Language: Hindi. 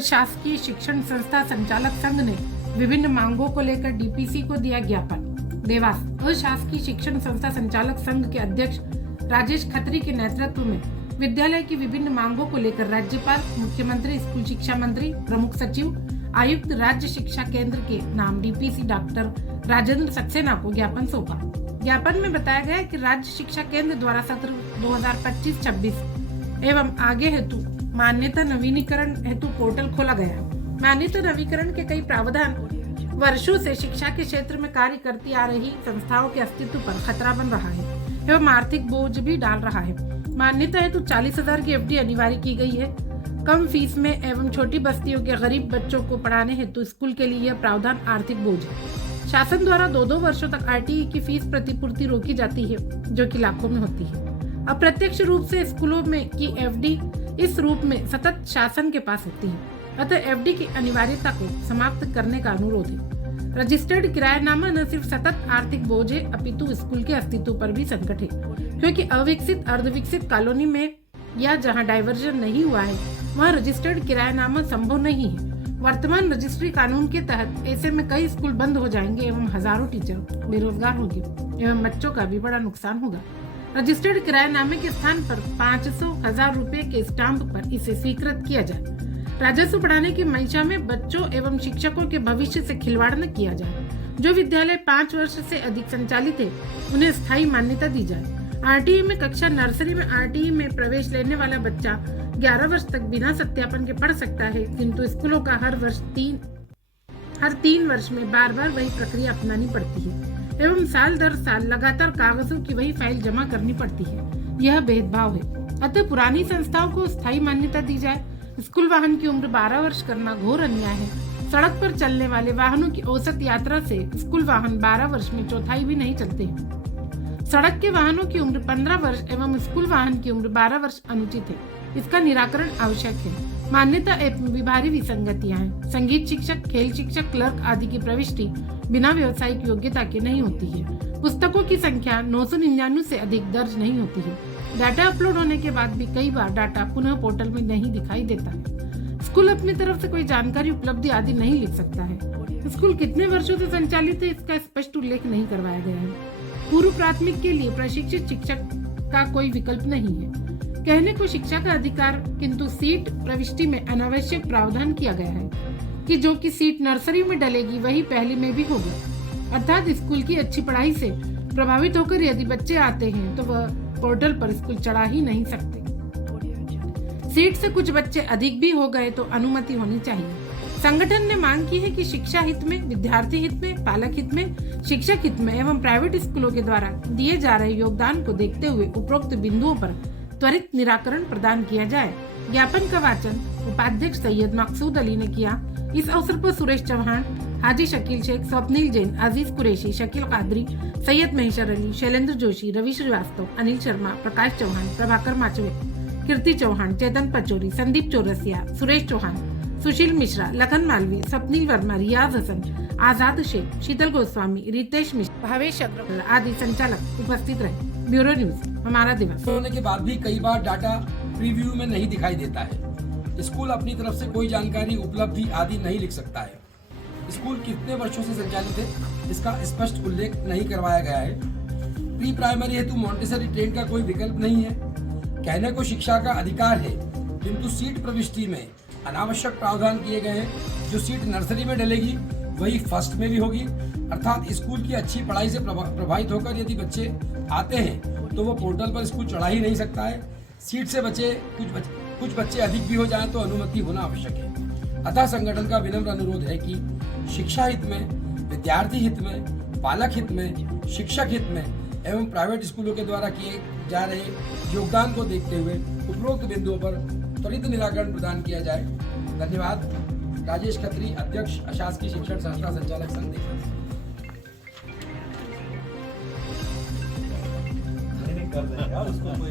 अशासकीय शिक्षण संस्था संचालक संघ ने विभिन्न मांगों को लेकर डीपीसी को दिया ज्ञापन। देवास अशासकीय शिक्षण संस्था संचालक संघ के अध्यक्ष राजेश खत्री के नेतृत्व में विद्यालय की विभिन्न मांगों को लेकर राज्यपाल, मुख्यमंत्री, स्कूल शिक्षा मंत्री, प्रमुख सचिव, आयुक्त, राज्य शिक्षा केंद्र के नाम डीपीसी डॉक्टर राजेंद्र सक्सेना को ज्ञापन सौंपा। ज्ञापन में बताया गया है कि राज्य शिक्षा केंद्र द्वारा सत्र 2025-26 एवं आगे हेतु मान्यता नवीनीकरण हेतु पोर्टल खोला गया है। मान्यता नवीनीकरण के कई प्रावधान वर्षों से शिक्षा के क्षेत्र में कार्य करती आ रही संस्थाओं के अस्तित्व पर खतरा बन रहा है एवं आर्थिक बोझ भी डाल रहा है। मान्यता हेतु 40,000 की एफडी अनिवार्य की गई है। कम फीस में एवं छोटी बस्तियों के गरीब बच्चों को पढ़ाने हेतु स्कूल के लिए यह प्रावधान आर्थिक बोझ है। शासन द्वारा 2-2 वर्षों तक आरटीई की फीस प्रतिपूर्ति रोकी जाती है, जो कि लाखों में होती है। अप्रत्यक्ष रूप से स्कूलों में की एफडी इस रूप में सतत शासन के पास होती है, अतः एफडी की अनिवार्यता को समाप्त करने का अनुरोध है। रजिस्टर्ड किरायानामा न सिर्फ सतत आर्थिक बोझ है, अपितु स्कूल के अस्तित्व पर भी संकट है, क्योंकि अविकसित अर्धविकसित कॉलोनी में या जहां डाइवर्जन नहीं हुआ है वहां रजिस्टर्ड किरायानामा संभव नहीं है। वर्तमान रजिस्ट्री कानून के तहत ऐसे में कई स्कूल बंद हो जाएंगे एवं हजारों टीचर बेरोजगार होंगे एवं बच्चों का भी बड़ा नुकसान होगा। रजिस्टर्ड किरायानामे के स्थान पर 500,000 रुपए के स्टाम्प पर इसे स्वीकृत किया जाए। राजस्व बढ़ाने की मंशा में बच्चों एवं शिक्षकों के भविष्य से खिलवाड़ न किया जाए। जो विद्यालय 5 वर्ष से अधिक संचालित है उन्हें स्थायी मान्यता दी जाए। आरटीई में कक्षा नर्सरी में आरटीई में प्रवेश लेने वाला बच्चा 11 वर्ष तक बिना सत्यापन के पढ़ सकता है, किंतु स्कूलों का हर 3 वर्ष में बार-बार वही प्रक्रिया अपनानी पड़ती है एवं साल दर साल लगातार कागजों की वही फाइल जमा करनी पड़ती है। यह भेदभाव है। अतः पुरानी संस्थाओं को स्थायी मान्यता दी जाए। स्कूल वाहन की उम्र 12 वर्ष करना घोर अन्याय है। सड़क पर चलने वाले वाहनों की औसत यात्रा से स्कूल वाहन 12 वर्ष में चौथाई भी नहीं चलते। सड़क के वाहनों की उम्र 15 वर्ष एवं स्कूल वाहन की उम्र 12 वर्ष अनुचित है। इसका निराकरण आवश्यक है। मान्यता ऐप में भी भारी विसंगतियां हैं। संगीत शिक्षक, खेल शिक्षक, क्लर्क आदि की प्रविष्टि बिना व्यावसायिक योग्यता के नहीं होती है। पुस्तकों की संख्या 999 से अधिक दर्ज नहीं होती है। डाटा अपलोड होने के बाद भी कई बार डाटा पुनः पोर्टल में नहीं दिखाई देता है। स्कूल अपनी तरफ से कोई जानकारी, उपलब्धि आदि नहीं लिख सकता है। स्कूल कितने वर्षों से संचालित है इसका स्पष्ट उल्लेख नहीं करवाया गया है। पूर्व प्राथमिक के लिए प्रशिक्षित शिक्षक का कोई विकल्प नहीं है। कहने को शिक्षा का अधिकार, किंतु सीट प्रविष्टि में अनावश्यक प्रावधान किया गया है कि जो कि सीट नर्सरी में डलेगी वही पहली में भी होगी। अर्थात स्कूल की अच्छी पढ़ाई से प्रभावित होकर यदि बच्चे आते हैं तो वह पोर्टल पर स्कूल चढ़ा ही नहीं सकते। सीट से कुछ बच्चे अधिक भी हो गए तो अनुमति होनी चाहिए। संगठन ने मांग की है कि शिक्षा हित में, विद्यार्थी हित में, पालक हित में, शिक्षक हित में एवं प्राइवेट स्कूलों के द्वारा दिए जा रहे योगदान को देखते हुए उपरोक्त बिंदुओं पर त्वरित निराकरण प्रदान किया जाए। ज्ञापन का वाचन उपाध्यक्ष सैयद मकसूद अली ने किया। इस अवसर पर सुरेश चौहान, हाजी शकील शेख, स्वप्निल जैन, अजीज कुरैशी, शकील कादरी, सैयद महेशर अली, शैलेंद्र जोशी, रवि श्रीवास्तव, अनिल शर्मा, प्रकाश चौहान, प्रभाकर माचवे, कीर्ति चौहान, चेतन पचौरी, संदीप चौरसिया, सुरेश चौहान, सुशील मिश्रा, लखन मालवीय, स्वप्निल वर्मा, रियाज हसन, आजाद शेख, शीतल गोस्वामी, रितेश मिश्रा, भावेश अग्रवाल आदि संचालक उपस्थित रहे। ब्यूरो न्यूज, हमारा दिवस। होने के बाद भी कई बार डाटा प्रीव्यू में नहीं दिखाई देता है। स्कूल अपनी तरफ से कोई जानकारी, उपलब्धि आदि नहीं लिख सकता है। स्कूल कितने वर्षों से संचालित है इसका स्पष्ट उल्लेख नहीं करवाया गया है। प्री प्राइमरी हेतु मॉन्टेसरी ट्रेन का कोई विकल्प नहीं है। कहने को शिक्षा का अधिकार है, किंतु सीट प्रविष्टि में अनावश्यक प्रावधान किए गए हैं। जो सीट नर्सरी में डलेगी वही फर्स्ट में भी होगी। अर्थात स्कूल की अच्छी पढ़ाई से प्रभावित होकर यदि बच्चे आते हैं तो वो पोर्टल पर स्कूल चढ़ा ही नहीं सकता है। सीट से बचे कुछ बच्चे अधिक भी हो जाएं तो अनुमति होना आवश्यक है। अतः संगठन का विनम्र अनुरोध है कि शिक्षा हित में, विद्यार्थी हित में, पालक हित में, शिक्षक हित में एवं प्राइवेट स्कूलों के द्वारा किए जा रहे योगदान को देखते हुए उपरोक्त बिंदुओं पर त्वरित निराकरण प्रदान किया जाए। धन्यवाद। राजेश खत्री, अध्यक्ष, अशासकीय शिक्षण संस्था संचालक संघ। कर दें यार उसको कोई